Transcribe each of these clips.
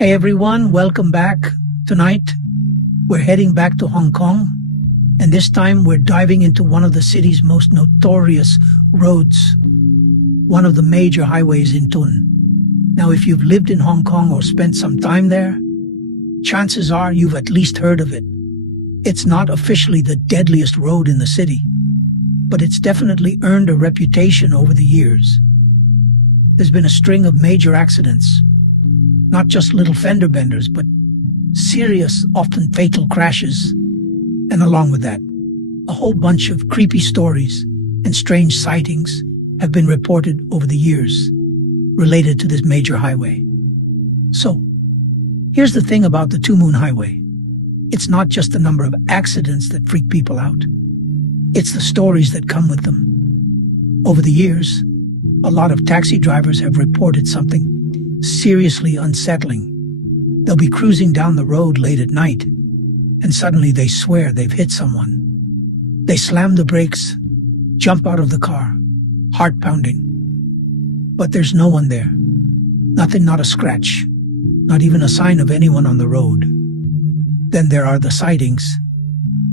Hey everyone, welcome back. Tonight, we're heading back to Hong Kong, and this time we're diving into one of the city's most notorious roads, one of the major highways in Tuen. Now, if you've lived in Hong Kong or spent some time there, chances are you've at least heard of it. It's not officially the deadliest road in the city, but it's definitely earned a reputation over the years. There's been a string of major accidents, not just little fender benders, but serious, often fatal crashes. And along with that, a whole bunch of creepy stories and strange sightings have been reported over the years related to this major highway. So, here's the thing about the Tuen Mun Highway. It's not just the number of accidents that freak people out. It's the stories that come with them. Over the years, a lot of taxi drivers have reported something seriously unsettling. They'll be cruising down the road late at night, and suddenly they swear they've hit someone. They slam the brakes, jump out of the car, heart pounding. But there's no one there. Nothing, not a scratch, not even a sign of anyone on the road. Then there are the sightings.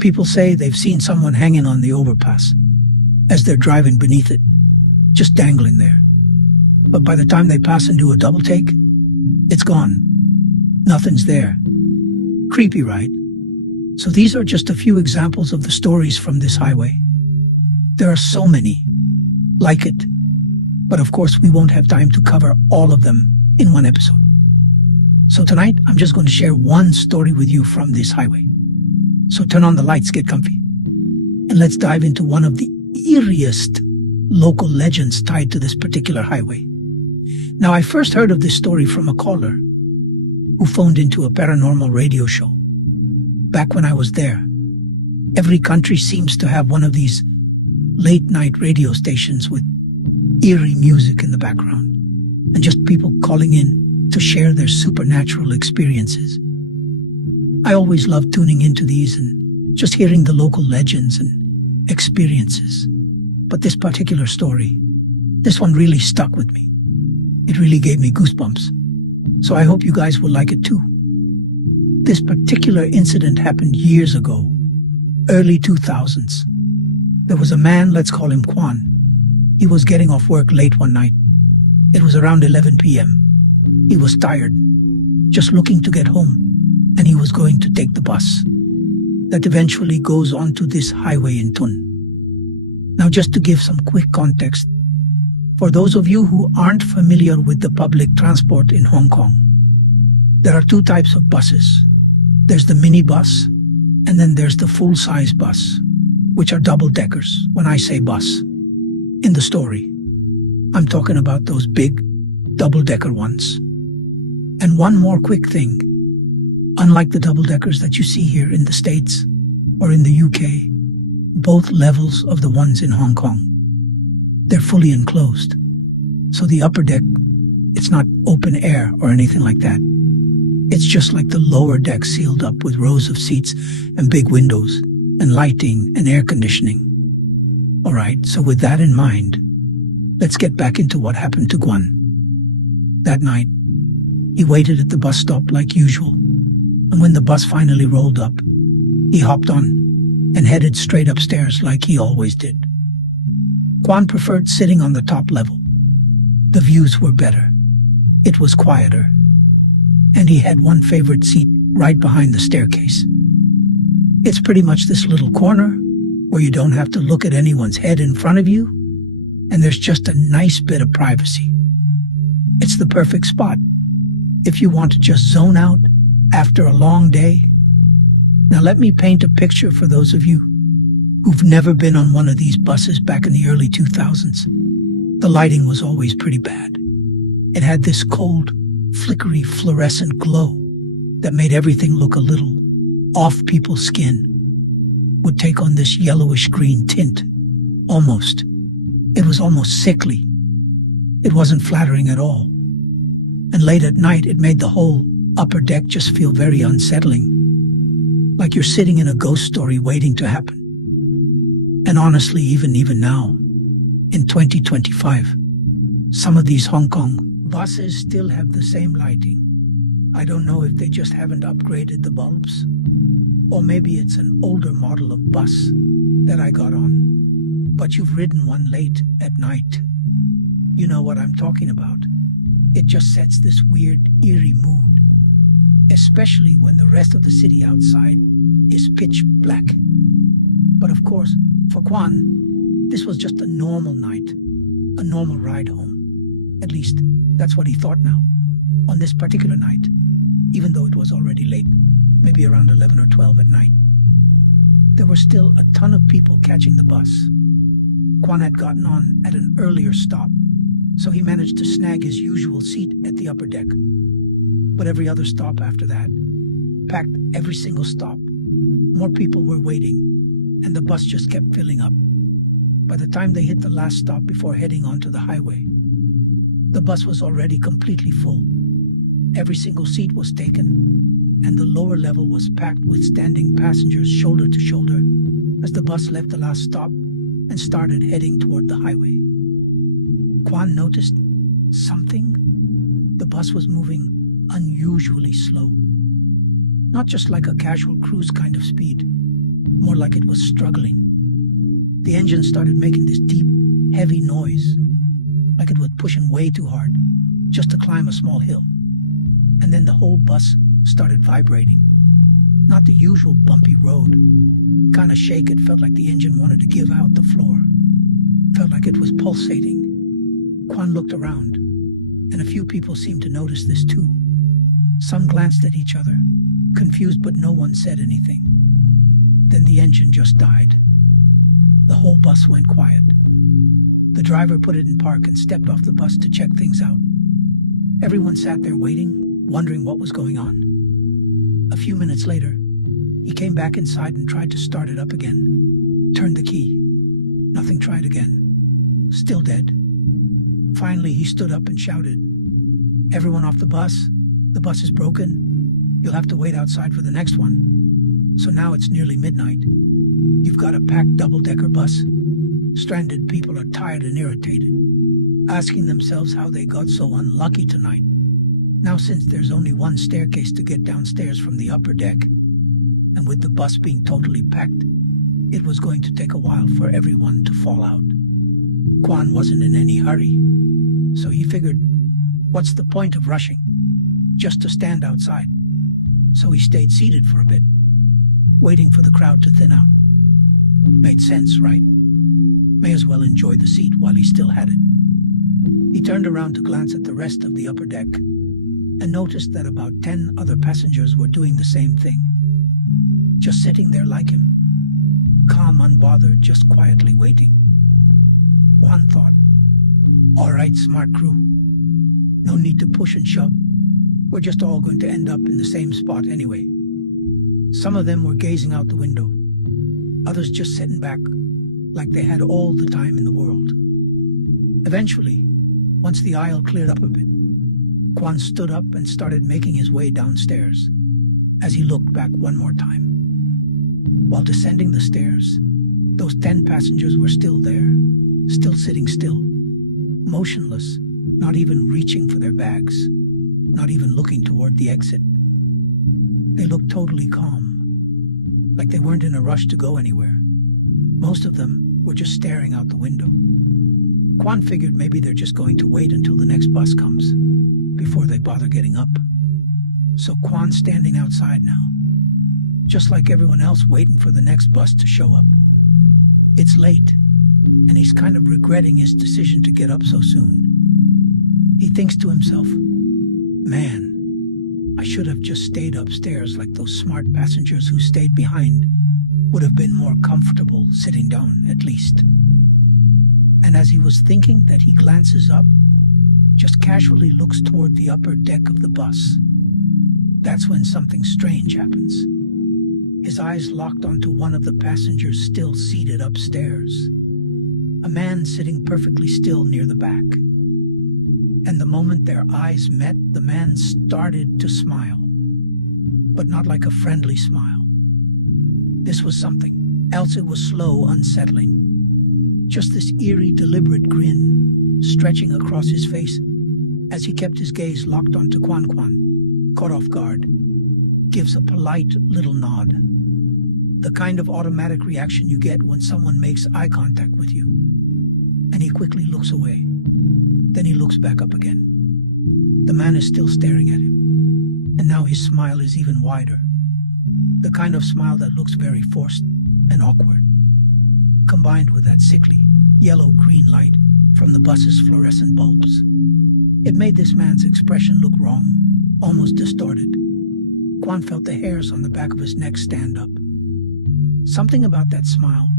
People say they've seen someone hanging on the overpass as they're driving beneath it, just dangling there. But by the time they pass and do a double take, it's gone. Nothing's there. Creepy, right? So these are just a few examples of the stories from this highway. There are so many like it, but of course we won't have time to cover all of them in one episode. So tonight, I'm just going to share one story with you from this highway. So turn on the lights, get comfy, and let's dive into one of the eeriest local legends tied to this particular highway. Now, I first heard of this story from a caller who phoned into a paranormal radio show back when I was there. Every country seems to have one of these late-night radio stations with eerie music in the background and just people calling in to share their supernatural experiences. I always love tuning into these and just hearing the local legends and experiences. But this particular story, this one really stuck with me. It really gave me goosebumps. So I hope you guys will like it too. This particular incident happened years ago, early 2000s. There was a man, let's call him Kwan. He was getting off work late one night. It was around 11 p.m. He was tired, just looking to get home, and he was going to take the bus that eventually goes onto this highway in Tuen. Now, just to give some quick context, for those of you who aren't familiar with the public transport in Hong Kong, there are two types of buses. There's the minibus, and then there's the full-size bus, which are double-deckers when I say bus. In the story, I'm talking about those big double-decker ones. And one more quick thing. Unlike the double-deckers that you see here in the States or in the UK, both levels of the ones in Hong Kong, they're fully enclosed. So the upper deck, it's not open air or anything like that. It's just like the lower deck sealed up with rows of seats and big windows and lighting and air conditioning. Alright, so with that in mind, let's get back into what happened to Kwan. That night, he waited at the bus stop like usual, and when the bus finally rolled up, he hopped on and headed straight upstairs like he always did. Kwan preferred sitting on the top level. The views were better. It was quieter. And he had one favorite seat right behind the staircase. It's pretty much this little corner where you don't have to look at anyone's head in front of you, and there's just a nice bit of privacy. It's the perfect spot if you want to just zone out after a long day. Now let me paint a picture for those of you who've never been on one of these buses back in the early 2000s. The lighting was always pretty bad. It had this cold, flickery, fluorescent glow that made everything look a little off. People's skin would take on this yellowish-green tint. Almost. It was almost sickly. It wasn't flattering at all. And late at night, it made the whole upper deck just feel very unsettling. Like you're sitting in a ghost story waiting to happen. And honestly, even now, in 2025, some of these Hong Kong buses still have the same lighting, I don't know if they just haven't upgraded the bulbs, or maybe it's an older model of bus that I got on. But you've ridden one late at night. You know what I'm talking about. It just sets this weird, eerie mood, especially when the rest of the city outside is pitch black. But of course, for Kwan, this was just a normal night, a normal ride home. At least, that's what he thought now. On this particular night, even though it was already late, maybe around 11 or 12 at night, there were still a ton of people catching the bus. Kwan had gotten on at an earlier stop, so he managed to snag his usual seat at the upper deck. But every other stop after that, packed every single stop, more people were waiting, and the bus just kept filling up. By the time they hit the last stop before heading onto the highway, the bus was already completely full. Every single seat was taken, and the lower level was packed with standing passengers shoulder to shoulder as the bus left the last stop and started heading toward the highway. Kwan noticed something. The bus was moving unusually slow. Not just like a casual cruise kind of speed, more like it was struggling. The engine started making this deep, heavy noise, like it was pushing way too hard, just to climb a small hill. And then the whole bus started vibrating. Not the usual bumpy road. Kind of shake, it felt like the engine wanted to give out the floor. Felt like it was pulsating. Kwan looked around, and a few people seemed to notice this too. Some glanced at each other, confused, but no one said anything. Then the engine just died. The whole bus went quiet. The driver put it in park and stepped off the bus to check things out. Everyone sat there waiting, wondering what was going on. A few minutes later, he came back inside and tried to start it up again. Turned the key. Nothing. Tried again. Still dead. Finally, he stood up and shouted, "Everyone off the bus. The bus is broken. You'll have to wait outside for the next one." So now it's nearly midnight. You've got a packed double-decker bus. Stranded people are tired and irritated, asking themselves how they got so unlucky tonight. Now, since there's only one staircase to get downstairs from the upper deck, and with the bus being totally packed, it was going to take a while for everyone to fall out. Kwan wasn't in any hurry, so he figured, what's the point of rushing? Just to stand outside. So he stayed seated for a bit, waiting for the crowd to thin out. Made sense, right? May as well enjoy the seat while he still had it. He turned around to glance at the rest of the upper deck and noticed that about 10 other passengers were doing the same thing. Just sitting there like him. Calm, unbothered, just quietly waiting. Kwan thought, all right, smart crew. No need to push and shove. We're just all going to end up in the same spot anyway. Some of them were gazing out the window. Others just sitting back, like they had all the time in the world. Eventually, once the aisle cleared up a bit, Kwan stood up and started making his way downstairs as he looked back one more time. While descending the stairs, those 10 passengers were still there, still sitting still, motionless, not even reaching for their bags, not even looking toward the exit. They looked totally calm, like they weren't in a rush to go anywhere. Most of them were just staring out the window. Kwan figured maybe they're just going to wait until the next bus comes before they bother getting up. So Kwan's standing outside now, just like everyone else, waiting for the next bus to show up. It's late, and he's kind of regretting his decision to get up so soon. He thinks to himself, man, I should have just stayed upstairs like those smart passengers who stayed behind would have been more comfortable sitting down, at least. And as he was thinking that, he glances up, just casually looks toward the upper deck of the bus. That's when something strange happens. His eyes locked onto one of the passengers still seated upstairs. A man sitting perfectly still near the back. And the moment their eyes met, the man started to smile. But not like a friendly smile. This was something else. It was slow, unsettling. Just this eerie, deliberate grin stretching across his face as he kept his gaze locked onto Kwan. caught off guard, gives a polite little nod. The kind of automatic reaction you get when someone makes eye contact with you. And he quickly looks away. Then he looks back up again. The man is still staring at him. And now his smile is even wider. The kind of smile that looks very forced and awkward. Combined with that sickly, yellow-green light from the bus's fluorescent bulbs. It made this man's expression look wrong, almost distorted. Kwan felt the hairs on the back of his neck stand up. Something about that smile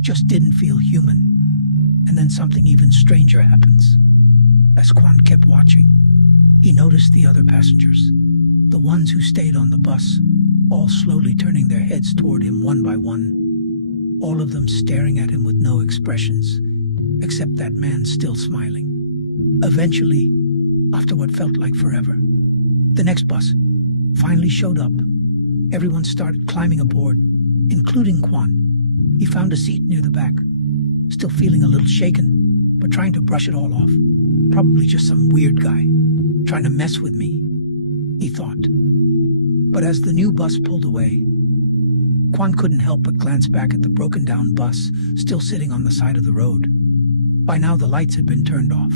just didn't feel human. And then something even stranger happens. As Kwan kept watching, he noticed the other passengers, the ones who stayed on the bus, all slowly turning their heads toward him one by one, all of them staring at him with no expressions, except that man still smiling. Eventually, after what felt like forever, the next bus finally showed up. Everyone started climbing aboard, including Kwan. He found a seat near the back, still feeling a little shaken, but trying to brush it all off. Probably just some weird guy, trying to mess with me, he thought. But as the new bus pulled away, Kwan couldn't help but glance back at the broken-down bus, still sitting on the side of the road. By now the lights had been turned off.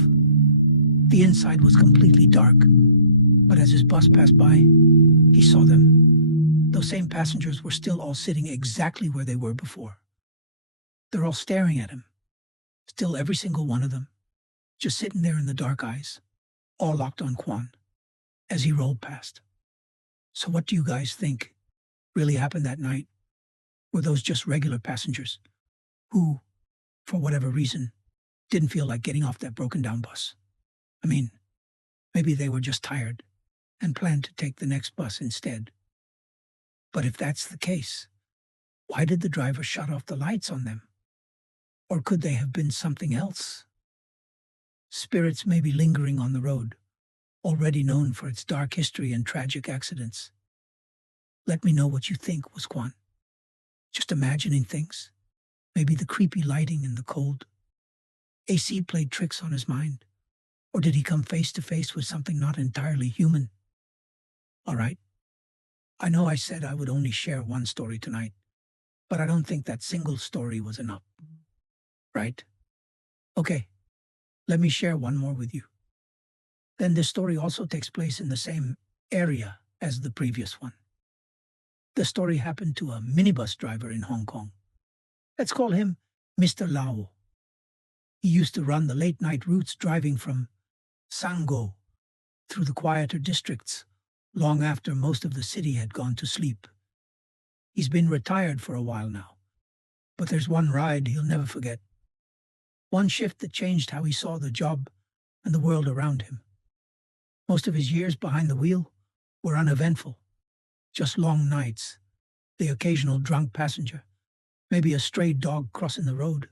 The inside was completely dark, but as his bus passed by, he saw them. Those same passengers were still all sitting exactly where they were before. They're all staring at him. Still every single one of them, just sitting there in the dark eyes, all locked on Kwan, as he rolled past. So what do you guys think really happened that night? Were those just regular passengers who, for whatever reason, didn't feel like getting off that broken-down bus? I mean, maybe they were just tired and planned to take the next bus instead. But if that's the case, why did the driver shut off the lights on them? Or could they have been something else? Spirits may be lingering on the road, already known for its dark history and tragic accidents. Let me know what you think, was Kwan. Just imagining things. Maybe the creepy lighting and the cold. AC played tricks on his mind. Or did he come face to face with something not entirely human? All right. I know I said I would only share one story tonight, but I don't think that single story was enough. Right? Okay, let me share one more with you. Then this story also takes place in the same area as the previous one. The story happened to a minibus driver in Hong Kong. Let's call him Mr. Lau. He used to run the late-night routes driving from Sango through the quieter districts long after most of the city had gone to sleep. He's been retired for a while now, but there's one ride he'll never forget. One shift that changed how he saw the job and the world around him. Most of his years behind the wheel were uneventful, just long nights, the occasional drunk passenger, maybe a stray dog crossing the road.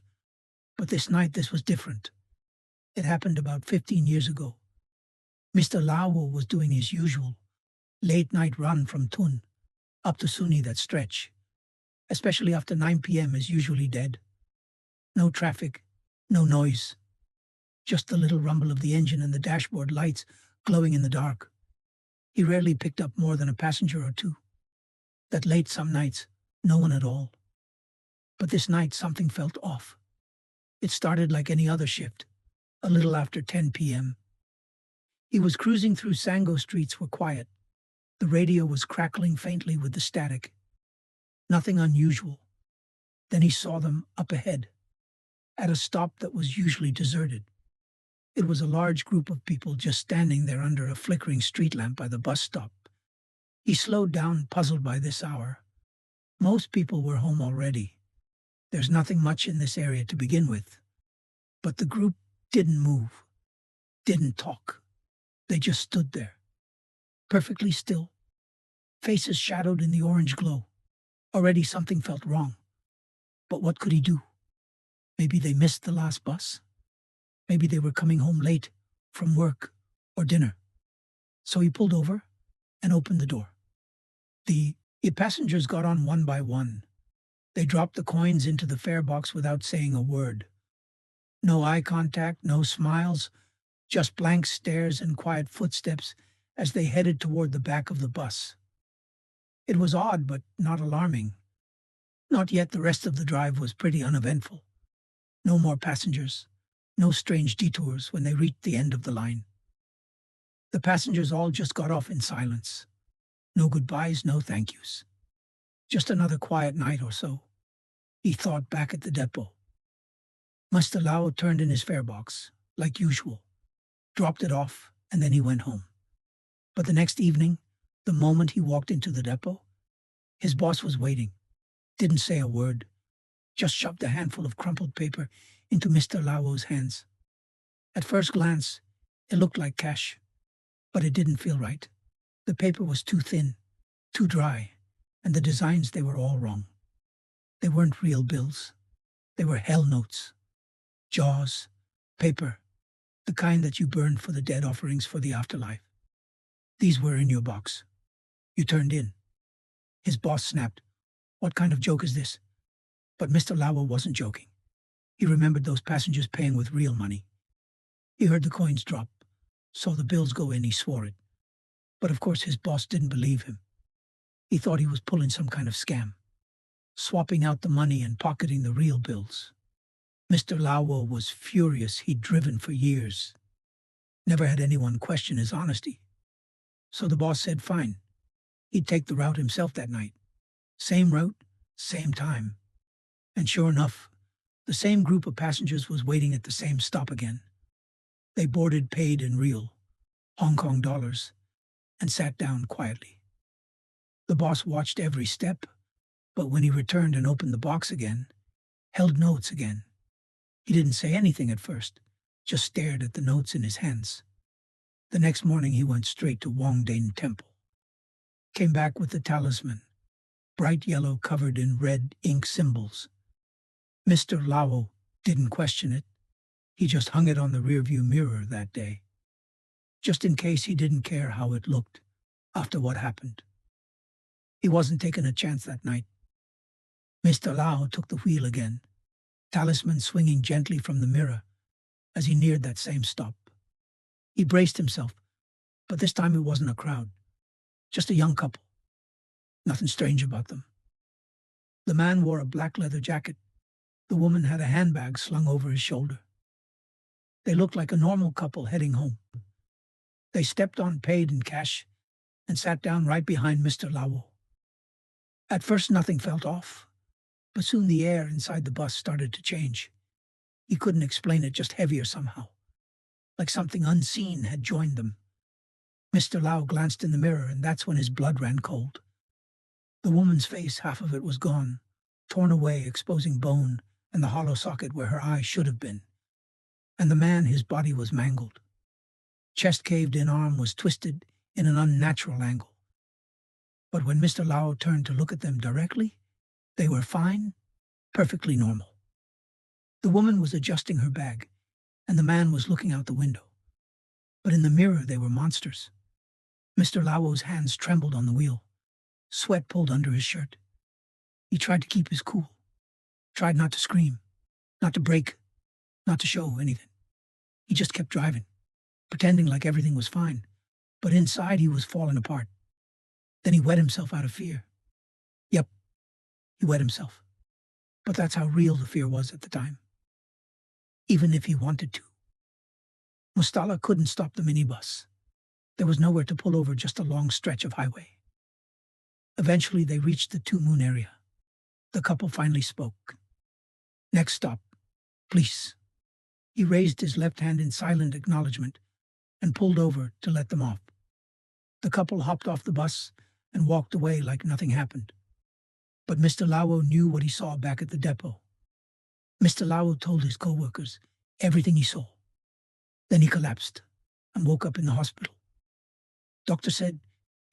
But this night this was different. It happened about 15 years ago. Mr. Lau was doing his usual late-night run from Tuen up to Suni. That stretch, especially after 9 p.m., is usually dead. No traffic, no noise, just the little rumble of the engine and the dashboard lights glowing in the dark. He rarely picked up more than a passenger or two. That late some nights, no one at all. But this night something felt off. It started like any other shift, a little after 10 p.m. He was cruising through Sango streets were quiet. The radio was crackling faintly with the static. Nothing unusual. Then he saw them up ahead, at a stop that was usually deserted. It was a large group of people just standing there under a flickering street lamp by the bus stop. He slowed down, puzzled by this hour. Most people were home already. There's nothing much in this area to begin with. But the group didn't move, didn't talk. They just stood there, perfectly still, faces shadowed in the orange glow. Already something felt wrong. But what could he do? Maybe they missed the last bus. Maybe they were coming home late from work or dinner. So he pulled over and opened the door. The passengers got on one by one. They dropped the coins into the fare box without saying a word. No eye contact, no smiles, just blank stares and quiet footsteps as they headed toward the back of the bus. It was odd, but not alarming. Not yet. The rest of the drive was pretty uneventful. No more passengers, no strange detours when they reached the end of the line. The passengers all just got off in silence. No goodbyes, no thank yous. Just another quiet night or so. He thought back at the depot. Mr. Lau turned in his fare box, like usual, dropped it off, and then he went home. But the next evening, the moment he walked into the depot, his boss was waiting. Didn't say a word, just shoved a handful of crumpled paper into Mr. Lau's hands. At first glance, it looked like cash, but it didn't feel right. The paper was too thin, too dry, and the designs, they were all wrong. They weren't real bills. They were hell notes. Jaws, paper, the kind that you burned for the dead offerings for the afterlife. These were in your box. You turned in. His boss snapped. What kind of joke is this? But Mr. Lau wasn't joking. He remembered those passengers paying with real money. He heard the coins drop, saw the bills go in, he swore it. But of course his boss didn't believe him. He thought he was pulling some kind of scam, swapping out the money and pocketing the real bills. Mr. Lau was furious. He'd driven for years. Never had anyone question his honesty. So the boss said fine. He'd take the route himself that night. Same route, same time. And sure enough, the same group of passengers was waiting at the same stop again. They boarded, paid in real Hong Kong dollars, and sat down quietly. The boss watched every step, but when he returned and opened the box again, held notes again. He didn't say anything at first, just stared at the notes in his hands. The next morning he went straight to Wangdane Temple. Came back with the talisman, bright yellow covered in red ink symbols. Mr. Lau didn't question it. He just hung it on the rearview mirror that day, just in case. He didn't care how it looked after what happened. He wasn't taking a chance that night. Mr. Lau took the wheel again, talisman swinging gently from the mirror as he neared that same stop. He braced himself, but this time it wasn't a crowd, just a young couple. Nothing strange about them. The man wore a black leather jacket. The woman had a handbag slung over his shoulder. They looked like a normal couple heading home. They stepped on, paid in cash, and sat down right behind Mr. Lau. At first nothing felt off, but soon the air inside the bus started to change. He couldn't explain it, just heavier somehow, like something unseen had joined them. Mr. Lau glanced in the mirror, and that's when his blood ran cold. The woman's face, half of it was gone, torn away, exposing bone and the hollow socket where her eye should have been. And the man, his body was mangled. Chest caved in, arm was twisted in an unnatural angle. But when Mr. Lau turned to look at them directly, they were fine, perfectly normal. The woman was adjusting her bag, and the man was looking out the window. But in the mirror they were monsters. Mr. Lau's hands trembled on the wheel. Sweat pulled under his shirt. He tried to keep his cool, tried not to scream, not to break, not to show anything. He just kept driving, pretending like everything was fine, but inside he was falling apart. Then he wet himself out of fear. Yep, he wet himself. But that's how real the fear was at the time. Even if he wanted to. Mustala couldn't stop the minibus. There was nowhere to pull over, just a long stretch of highway. Eventually they reached the Tuen Mun area. The couple finally spoke. Next stop, police. He raised his left hand in silent acknowledgement and pulled over to let them off. The couple hopped off the bus and walked away like nothing happened. But Mr. Lau knew what he saw back at the depot. Mr. Lau told his co-workers everything he saw. Then he collapsed and woke up in the hospital. Doctor said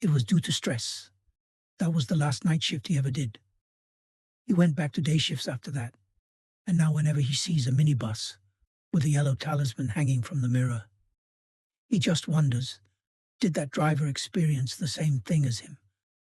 it was due to stress. That was the last night shift he ever did. He went back to day shifts after that, and now whenever he sees a minibus with a yellow talisman hanging from the mirror, he just wonders, did that driver experience the same thing as him?